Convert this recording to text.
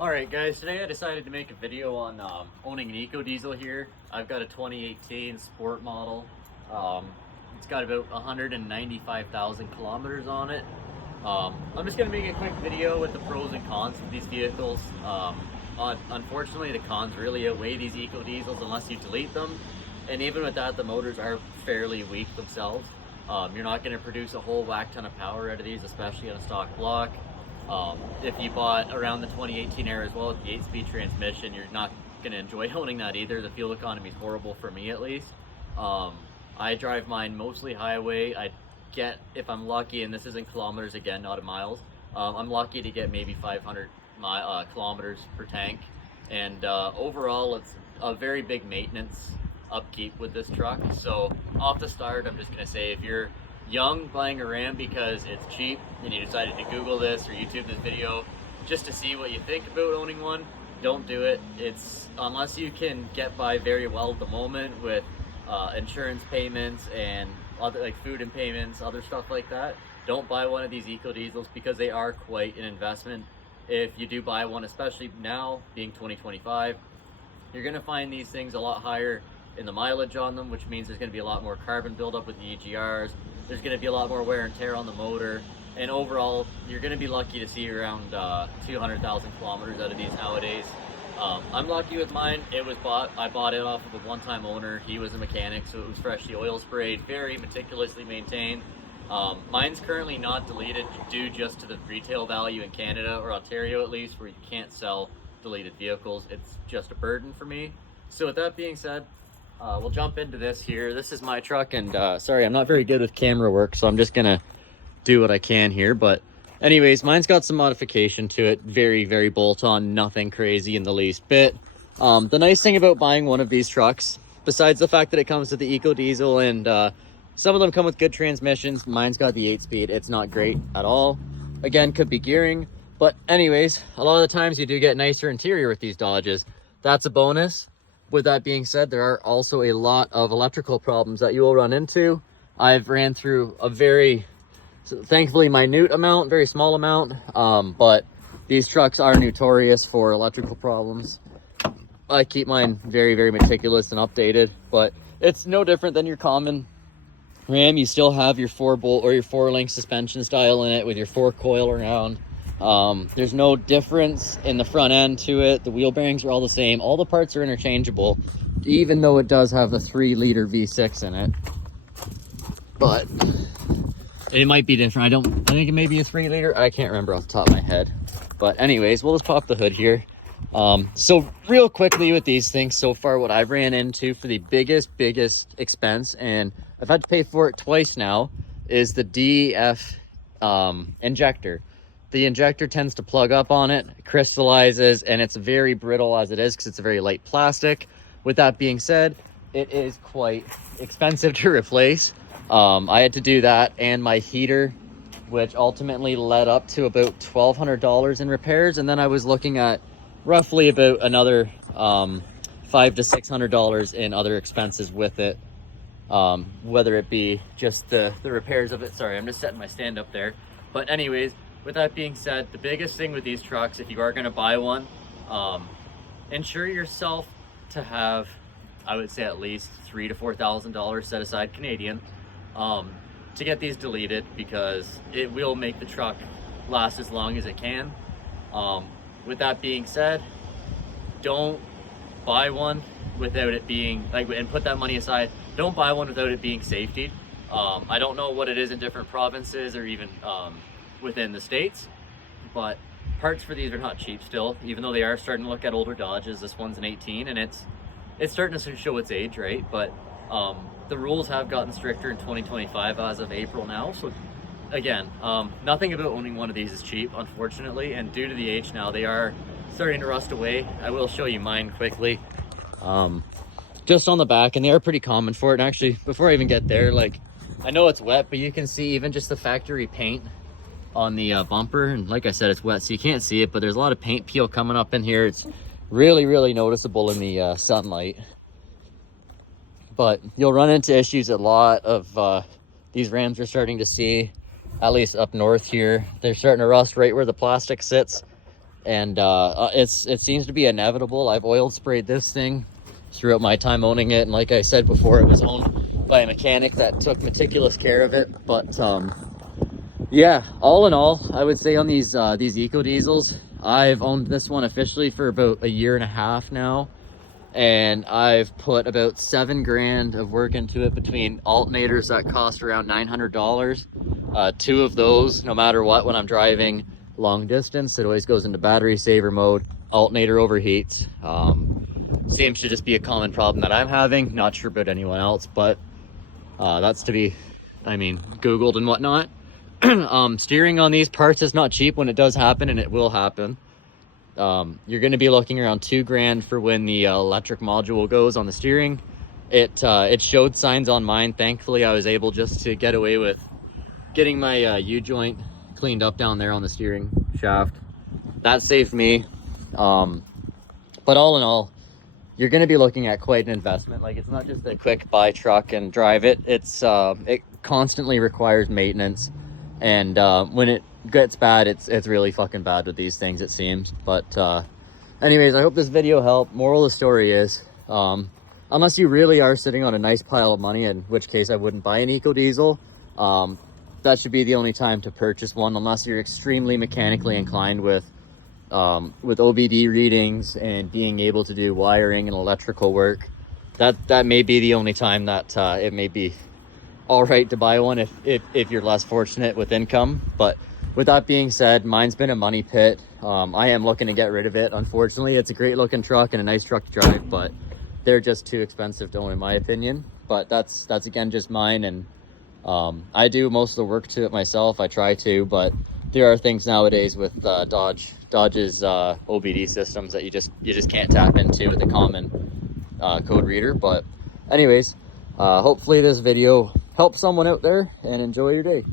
Alright guys, today I decided to make a video on owning an eco diesel here. I've got a 2018 sport model. It's got about 195,000 kilometers on it. I'm just going to make a quick video with the pros and cons of these vehicles. Unfortunately, the cons really outweigh these eco diesels unless you delete them. And even with that, the motors are fairly weak themselves. You're not going to produce a whole whack ton of power out of these, especially on a stock block. If you bought around the 2018 era as well with the 8-speed transmission, you're not going to enjoy owning that either. The fuel economy is horrible for me, at least. I drive mine mostly highway. I get, if I'm lucky, and this is in kilometers again, not in miles, I'm lucky to get maybe 500 kilometers per tank. And overall, it's a very big maintenance upkeep with this truck. So off the start, I'm just going to say, if you're young buying a Ram because it's cheap and you decided to Google this or YouTube this video just to see what you think about owning one, don't do it. It's unless you can get by very well at the moment with insurance payments and other like food and payments, other stuff like that. Don't buy one of these eco diesels because they are quite an investment. If you do buy one, especially now being 2025, you're going to find these things a lot higher in the mileage on them, which means there's going to be a lot more carbon buildup with the EGRs. There's going to be a lot more wear and tear on the motor, and overall you're going to be lucky to see around 200,000 kilometers out of these nowadays. I'm lucky with mine. I bought it off of a one-time owner. He was a mechanic, so it was freshly oil sprayed, very meticulously maintained. Mine's currently not deleted due just to the retail value in Canada, or Ontario at least, where you can't sell deleted vehicles. It's just a burden for me. So with that being said, we'll jump into this here. This is my truck, and sorry, I'm not very good with camera work, so I'm just gonna do what I can here. But anyways, mine's got some modification to it. Very, very bolt-on, nothing crazy in the least bit. The nice thing about buying one of these trucks, besides the fact that it comes with the eco diesel and some of them come with good transmissions, mine's got the 8-speed. It's not great at all. Again, could be gearing, but anyways, a lot of the times you do get nicer interior with these Dodges. That's a bonus. With that being said, there are also a lot of electrical problems that you will run into. I've ran through a very, thankfully, minute amount, very small amount, but these trucks are notorious for electrical problems. I keep mine very, very meticulous and updated, but it's no different than your common Ram. You still have your 4-bolt or your 4-link suspension style in it with your 4-coil around. There's no difference in the front end to it. The wheel bearings are all the same. All the parts are interchangeable, even though it does have the 3-liter V6 in it. But it might be different. I think it may be a 3-liter. I can't remember off the top of my head. But anyways, we'll just pop the hood here. So real quickly with these things, so far what I've ran into for the biggest expense, and I've had to pay for it twice now, is the DEF injector. The injector tends to plug up on it, crystallizes, and it's very brittle as it is because it's a very light plastic. With that being said, it is quite expensive to replace. I had to do that and my heater, which ultimately led up to about $1,200 in repairs. And then I was looking at roughly about another $500 to $600 in other expenses with it. Whether it be just the repairs of it. Sorry, I'm just setting my stand up there. But anyways, with that being said, the biggest thing with these trucks, if you are going to buy one, insure yourself to have, I would say, at least $3,000 to $4,000 set aside Canadian to get these deleted, because it will make the truck last as long as it can. With that being said, don't buy one without it being and put that money aside. Don't buy one without it being safety. I don't know what it is in different provinces or even within the States, but parts for these are not cheap still, even though they are starting to look at older Dodges. This one's an 18 and it's starting to show its age, right? But the rules have gotten stricter in 2025 as of April now. So again, nothing about owning one of these is cheap, unfortunately, and due to the age now, they are starting to rust away. I will show you mine quickly. Just on the back, and they are pretty common for it. And actually, before I even get there, I know it's wet, but you can see even just the factory paint on the bumper, and like I said, it's wet, so you can't see it, but there's a lot of paint peel coming up in here. It's really noticeable in the sunlight. But you'll run into issues a lot of these Rams are starting to see, at least up north here. They're starting to rust right where the plastic sits. and it seems to be inevitable. I've oil sprayed this thing throughout my time owning it, and like I said before, it was owned by a mechanic that took meticulous care of it. But yeah, all in all, I would say on these eco diesels, I've owned this one officially for about a year and a half now, and I've put about 7 grand of work into it between alternators that cost around $900. 2 of those, no matter what, when I'm driving long distance, it always goes into battery saver mode. Alternator overheats. Seems to just be a common problem that I'm having. Not sure about anyone else, but that's to be, I mean, Googled and whatnot. Steering on these parts is not cheap when it does happen, and it will happen. You're going to be looking around 2 grand for when the electric module goes on the steering. It showed signs on mine. Thankfully, I was able just to get away with getting my U-joint cleaned up down there on the steering shaft. That saved me. But all in all, you're going to be looking at quite an investment. Like, it's not just a quick buy truck and drive it. It constantly requires maintenance, and when it gets bad, it's really fucking bad with these things, it seems. But anyways, I hope this video helped. Moral of the story is, unless you really are sitting on a nice pile of money, in which case I wouldn't buy an eco diesel, that should be the only time to purchase one, unless you're extremely mechanically inclined with OBD readings and being able to do wiring and electrical work. That may be the only time that it may be all right to buy one if you're less fortunate with income. But with that being said, mine's been a money pit. I am looking to get rid of it. Unfortunately, it's a great looking truck and a nice truck to drive, but they're just too expensive to own, in my opinion. But that's again just mine, and I do most of the work to it myself. I try to, but there are things nowadays with Dodge's OBD systems that you just can't tap into with a common code reader. But anyways, hopefully this video helps someone out there, and enjoy your day.